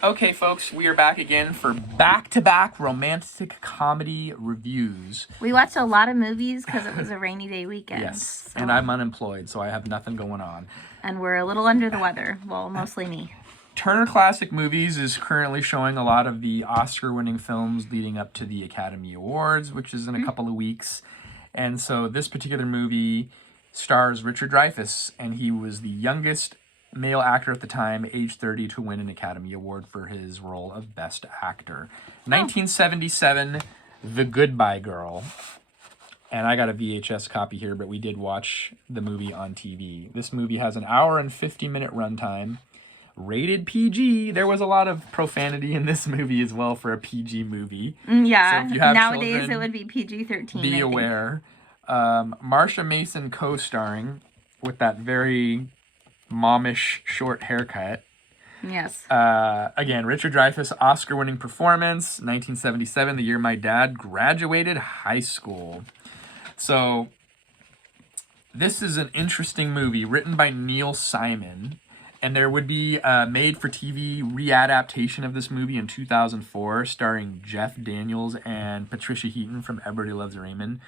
Okay, folks, we are back again for back-to-back romantic comedy reviews. We watched a lot of movies because it was a rainy day weekend. Yes, and I'm unemployed, so I have nothing going on. And we're a little under the weather. Well, mostly me. Turner Classic Movies is currently showing a lot of the Oscar-winning films leading up to the Academy Awards, which is in a couple of weeks. And so this particular movie stars Richard Dreyfuss, and he was the youngest male actor at the time, age 30, to win an Academy Award for his role of Best Actor. 1977, The Goodbye Girl. And I got a VHS copy here, but we did watch the movie on TV. This movie has an hour and 50-minute runtime. Rated PG. There was a lot of profanity in this movie as well for a PG movie. Yeah. So if you have Nowadays children, it would be PG-13. be aware. Marsha Mason co-starring with that very momish short haircut. Yes. Again, Richard Dreyfuss, Oscar-winning performance, 1977, the year my dad graduated high school. So this is an interesting movie written by Neil Simon. And there would be a made-for-TV readaptation of this movie in 2004, starring Jeff Daniels and Patricia Heaton from Everybody Loves Raymond.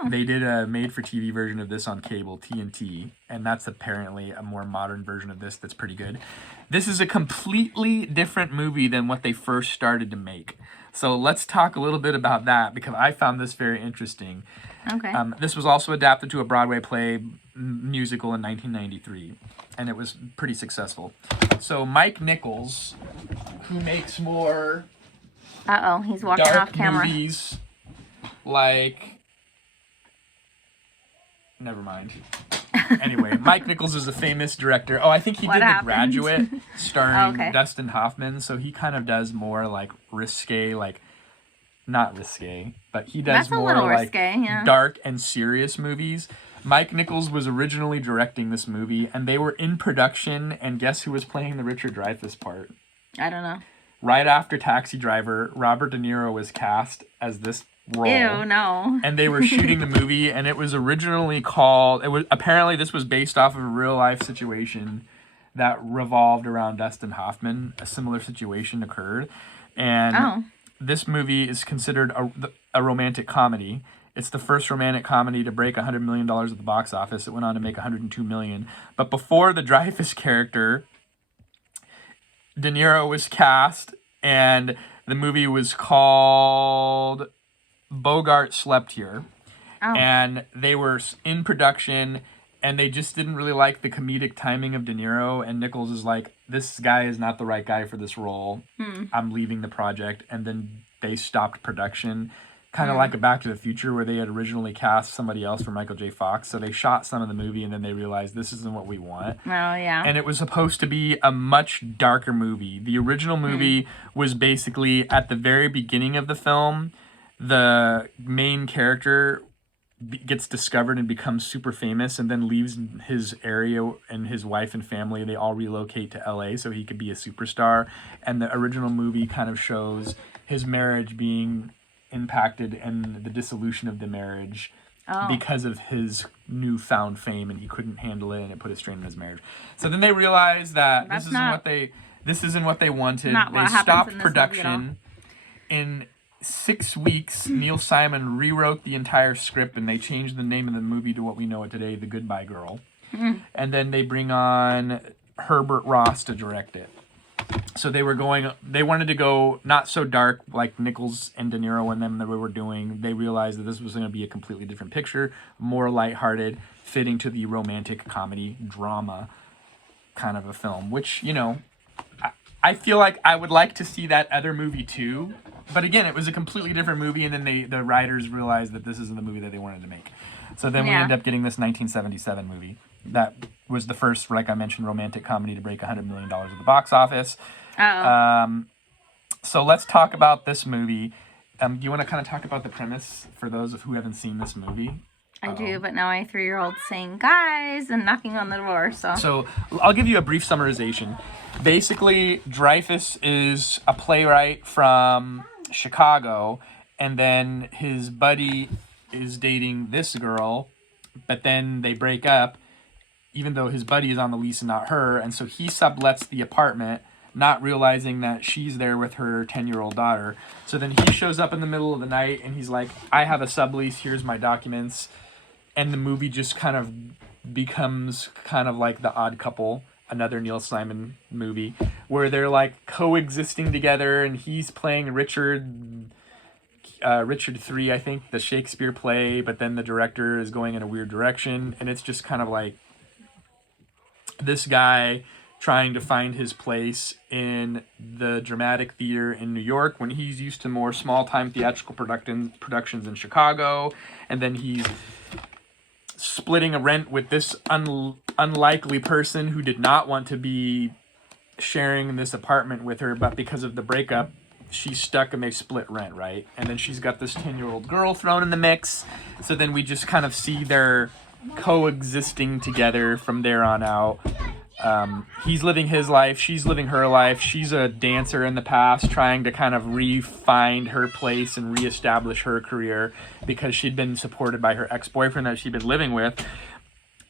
Oh. They did a made-for-TV version of this on cable, TNT, and that's apparently a more modern version of this that's pretty good. This is a completely different movie than what they first started to make. So let's talk a little bit about that, because I found this very interesting. Okay. This was also adapted to a Broadway play musical in 1993, and it was pretty successful. So Mike Nichols, who makes more he's walking dark off camera. movies like... Never mind. Anyway, Mike Nichols is a famous director. Oh, I think he did The Graduate, starring Dustin Hoffman. So he kind of does more like risque, like not risque, but he does more like dark and serious movies. Mike Nichols was originally directing this movie, and they were in production. And guess who was playing the Richard Dreyfuss part? I don't know. Right after Taxi Driver, Robert De Niro was cast as this role. Ew, no. And they were shooting the movie, and it was originally called... Apparently, this was based off of a real-life situation that revolved around Dustin Hoffman. A similar situation occurred. And this movie is considered a romantic comedy. It's the first romantic comedy to break $100 million at the box office. It went on to make $102 million. But before the Dreyfuss character, De Niro was cast, and the movie was called Bogart Slept Here. And they were in production, and they just didn't really like the comedic timing of De Niro, and Nichols is like, this guy is not the right guy for this role. I'm leaving the project. And then they stopped production, kind of like a Back to the Future, where they had originally cast somebody else for Michael J. Fox. So they shot some of the movie, and then they realized this isn't what we want. Oh, yeah. And it was supposed to be a much darker movie. The original movie was basically at the very beginning of the film, the main character gets discovered and becomes super famous, and then leaves his area, and his wife and family, they all relocate to LA so he could be a superstar. And the original movie kind of shows his marriage being impacted and the dissolution of the marriage because of his newfound fame, and he couldn't handle it, and it put a strain on his marriage. So then they realized that this isn't what they wanted. They stopped production. In 6 weeks, Neil Simon rewrote the entire script, and they changed the name of the movie to what we know it today, The Goodbye Girl. And then they bring on Herbert Ross to direct it. So they wanted to go not so dark like Nichols and De Niro and them that we were doing. They realized that this was going to be a completely different picture, more lighthearted, fitting to the romantic comedy drama kind of a film, which, you know, I feel like I would like to see that other movie too. But again, it was a completely different movie, and then the writers realized that this isn't the movie that they wanted to make. So then we end up getting this 1977 movie. That was the first, like I mentioned, romantic comedy to break $100 million at the box office. So let's talk about this movie. Do you want to kind of talk about the premise for those who haven't seen this movie? I do, but now my 3-year-old's saying, guys, and knocking on the door, So I'll give you a brief summarization. Basically, Dreyfuss is a playwright from Chicago, and then his buddy is dating this girl, but then they break up, even though his buddy is on the lease and not her, and so he sublets the apartment not realizing that she's there with her 10-year-old daughter. So then he shows up in the middle of the night and he's like, I have a sublease, here's my documents. And the movie just kind of becomes kind of like The Odd Couple, another Neil Simon movie, where they're like coexisting together, and he's playing Richard III, I think, the Shakespeare play, but then the director is going in a weird direction, and it's just kind of like this guy trying to find his place in the dramatic theater in New York when he's used to more small-time theatrical productions in Chicago, and then he's splitting a rent with this unlikely person who did not want to be sharing this apartment with her, but because of the breakup, she's stuck and they split rent, right? And then she's got this 10-year-old girl thrown in the mix. So then we just kind of see their coexisting together from there on out. He's living his life, she's living her life. She's a dancer in the past, trying to kind of re-find her place and reestablish her career because she'd been supported by her ex-boyfriend that she'd been living with.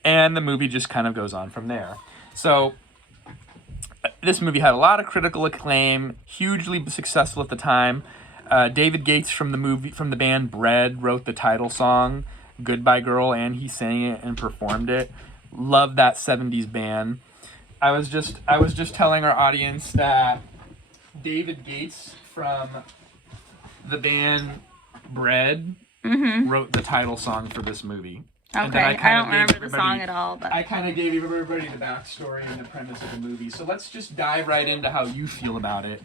And the movie just kind of goes on from there. So this movie had a lot of critical acclaim, hugely successful at the time. David Gates from the band Bread wrote the title song, Goodbye Girl, and he sang it and performed it. Love that 70s band. I was just telling our audience that David Gates from the band Bread wrote the title song for this movie. Okay, I don't remember the song at all, but I kind of gave everybody the backstory and the premise of the movie. So let's just dive right into how you feel about it.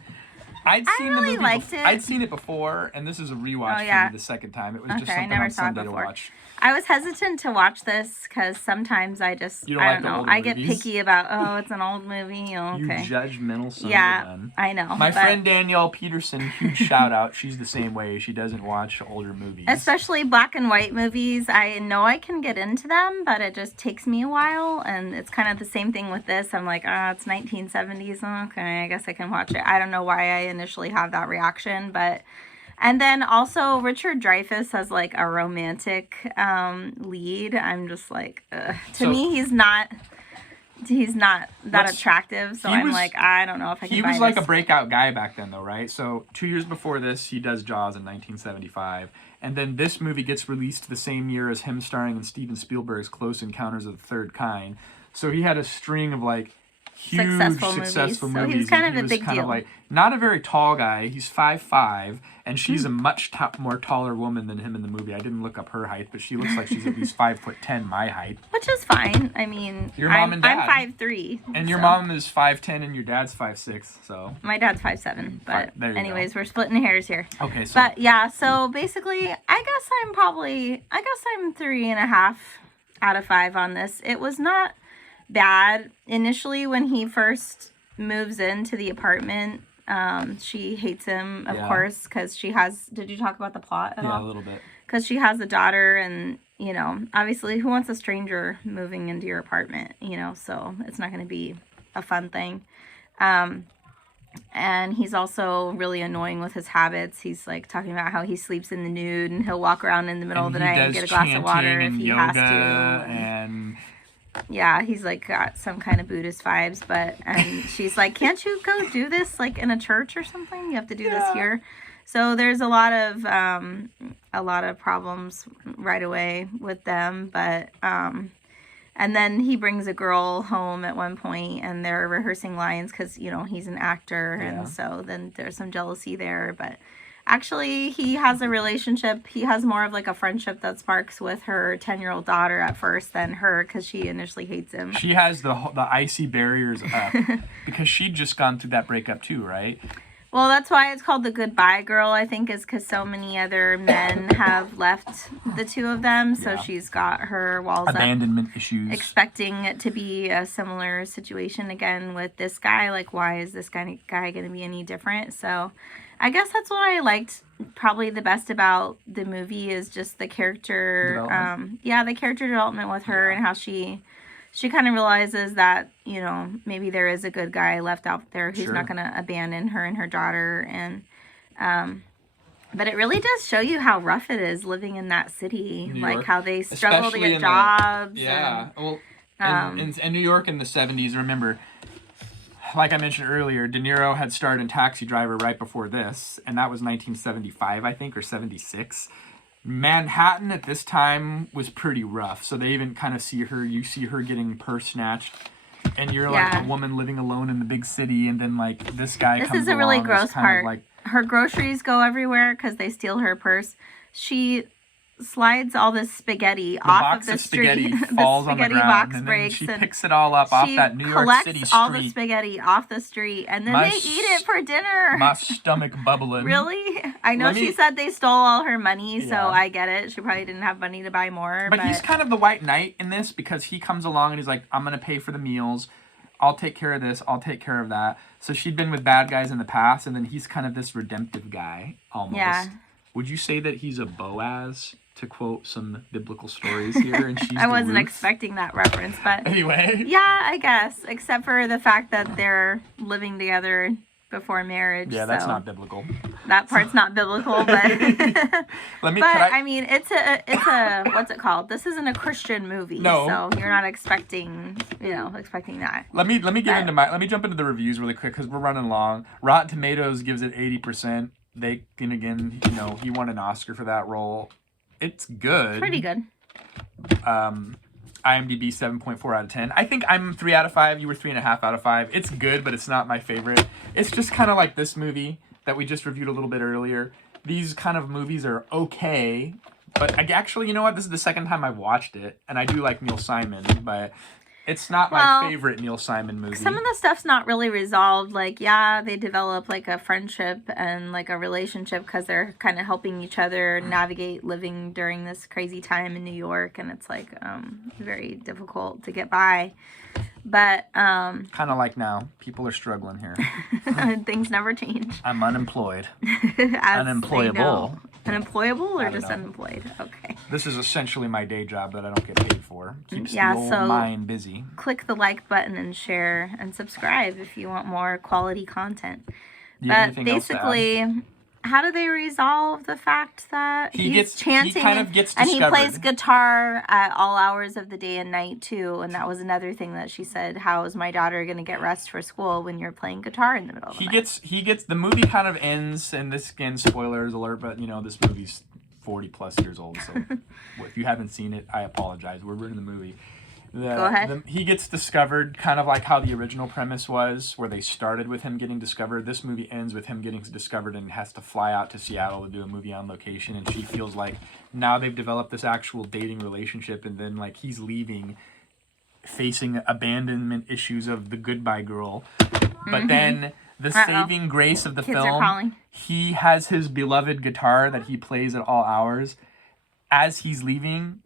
I'd seen it before, and this is a rewatch for me the second time. It was just something on Sunday to watch. I was hesitant to watch this because sometimes I don't know. I get picky about, it's an old movie. Okay. You judgmental son of a gun. I know. My friend Danielle Peterson, huge shout out. She's the same way. She doesn't watch older movies. Especially black and white movies. I know I can get into them, but it just takes me a while. And it's kind of the same thing with this. I'm like, it's 1970s. Okay, I guess I can watch it. I don't know why I initially have that reaction, but... And then also Richard Dreyfuss has like a romantic lead. I'm just like, to me, he's not that attractive. So I'm like, I don't know if I can. He was like a breakout guy back then, though, right? So 2 years before this, he does Jaws in 1975, and then this movie gets released the same year as him starring in Steven Spielberg's Close Encounters of the Third Kind. So he had a string of like huge successful movies. So he was kind of a big deal. Like, not a very tall guy. He's 5'5", and she's a much more taller woman than him in the movie. I didn't look up her height, but she looks like she's at least 5'10", my height. Which is fine. I mean, your mom and dad. I'm 5'3". And your mom is 5'10", and your dad's 5'6". So my dad's 5'7". But anyways, we're splitting hairs here. Okay. So. But yeah, so basically, I guess I'm 3.5 out of 5 on this. It was not bad initially when he first moves into the apartment. She hates him, of course, because she has... Did you talk about the plot at all? Yeah, a little bit. Because she has a daughter, and, obviously, who wants a stranger moving into your apartment, so it's not going to be a fun thing. And he's also really annoying with his habits. He's, like, talking about how he sleeps in the nude, and he'll walk around in the middle of the night and get a glass of water if he has to. And... Yeah, he's like got some kind of Buddhist vibes, and she's like, can't you go do this like in a church or something? You have to do this here. So there's a lot of problems right away with them, but and then he brings a girl home at one point, and they're rehearsing lines because he's an actor, and so then there's some jealousy there, but. Actually, he has a relationship. He has more of like a friendship that sparks with her 10-year-old daughter at first than her because she initially hates him. She has the icy barriers up because she'd just gone through that breakup too, right? Well, that's why it's called the Goodbye Girl, I think, is because so many other men have left the two of them. So she's got her walls abandonment issues. Expecting it to be a similar situation again with this guy. Like, why is this guy going to be any different? So... I guess that's what I liked probably the best about the movie is just the character, the character development with her and how she kind of realizes that, maybe there is a good guy left out there who's not going to abandon her and her daughter. And, but it really does show you how rough it is living in that city, like how they struggle to get jobs. And New York in the 70s, remember... like I mentioned earlier, De Niro had starred in Taxi Driver right before this, and that was 1975, I think, or 76. Manhattan at this time was pretty rough, so they even kind of you see her getting purse snatched, and you're like a woman living alone in the big city, and then like this guy This comes is a really along, gross kind part. of like, her groceries go everywhere because they steal her purse. She slides all this spaghetti off of the spaghetti street. falls The on the spaghetti ground, box and then breaks, she and picks it all up off she that New York collects City all the street. spaghetti off the street, and then My they eat it for dinner. My stomach bubbling. Really? I know she said they stole all her money, so I get it. She probably didn't have money to buy more. But he's kind of the white knight in this because he comes along and he's like, I'm going to pay for the meals. I'll take care of this. I'll take care of that. So she'd been with bad guys in the past, and then he's kind of this redemptive guy, almost. Yeah. Would you say that he's a Boaz, to quote some biblical stories here? And she's I wasn't expecting that reference, but... Anyway. Yeah, I guess. Except for the fact that they're living together before marriage. Yeah, that's not biblical. That part's not biblical, but... I mean, it's a... What's it called? This isn't a Christian movie, so you're not expecting that. Let me jump into the reviews really quick because we're running long. Rotten Tomatoes gives it 80%. He won an Oscar for that role. It's good. Pretty good. IMDb 7.4 out of 10. I think I'm 3 out of 5. You were 3.5 out of 5. It's good, but it's not my favorite. It's just kind of like this movie that we just reviewed a little bit earlier. These kind of movies are okay, but actually, you know what? This is the second time I've watched it, and I do like Neil Simon, but it's not my favorite Neil Simon movie. Some of the stuff's not really resolved. Like, yeah, they develop like a friendship and like a relationship because they're kind of helping each other navigate living during this crazy time in New York, and it's like very difficult to get by. But kind of like now, people are struggling here. Things never change. I'm unemployed. Unemployable. Unemployable or just unemployed? Okay. This is essentially my day job that I don't get paid for. Keeps the old mind busy. Click the like button and share and subscribe if you want more quality content. But basically, how do they resolve the fact that he's chanting and he plays guitar at all hours of the day and night too? And that was another thing that she said. How is my daughter going to get rest for school when you're playing guitar in the middle of the night? He gets the movie kind of ends, and this again spoilers alert, but this movie's 40 plus years old, so if you haven't seen it, I apologize. We're ruining the movie. Go ahead. He gets discovered, kind of like how the original premise was, where they started with him getting discovered. This movie ends with him getting discovered and has to fly out to Seattle to do a movie on location. And she feels like now they've developed this actual dating relationship, and then like he's leaving, facing abandonment issues of the goodbye girl. But then the saving grace of the film, he has his beloved guitar that he plays at all hours. As he's leaving,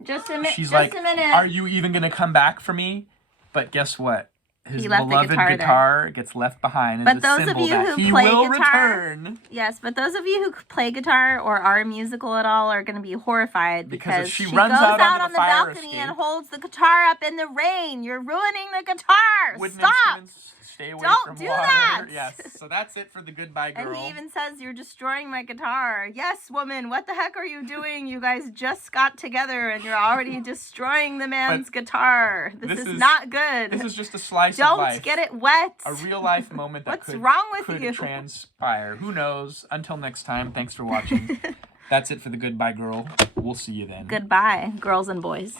she's like, "Are you even gonna come back for me?" But guess what? His beloved guitar gets left behind. But those of you who play guitar, yes, but those of you who play guitar or are musical at all are going to be horrified because she runs out on the balcony and holds the guitar up in the rain. You're ruining the guitar. Stop. Stay away Don't from do water. that. Yes. So that's it for the Goodbye Girl. And he even says, "You're destroying my guitar." Yes, woman. What the heck are you doing? You guys just got together and you're already destroying the man's guitar. This is not good. This is just a slice of life. Don't get it wet. A real life moment that What's wrong with you? Transpire. Who knows? Until next time. Thanks for watching. That's it for the Goodbye Girl. We'll see you then. Goodbye, girls and boys.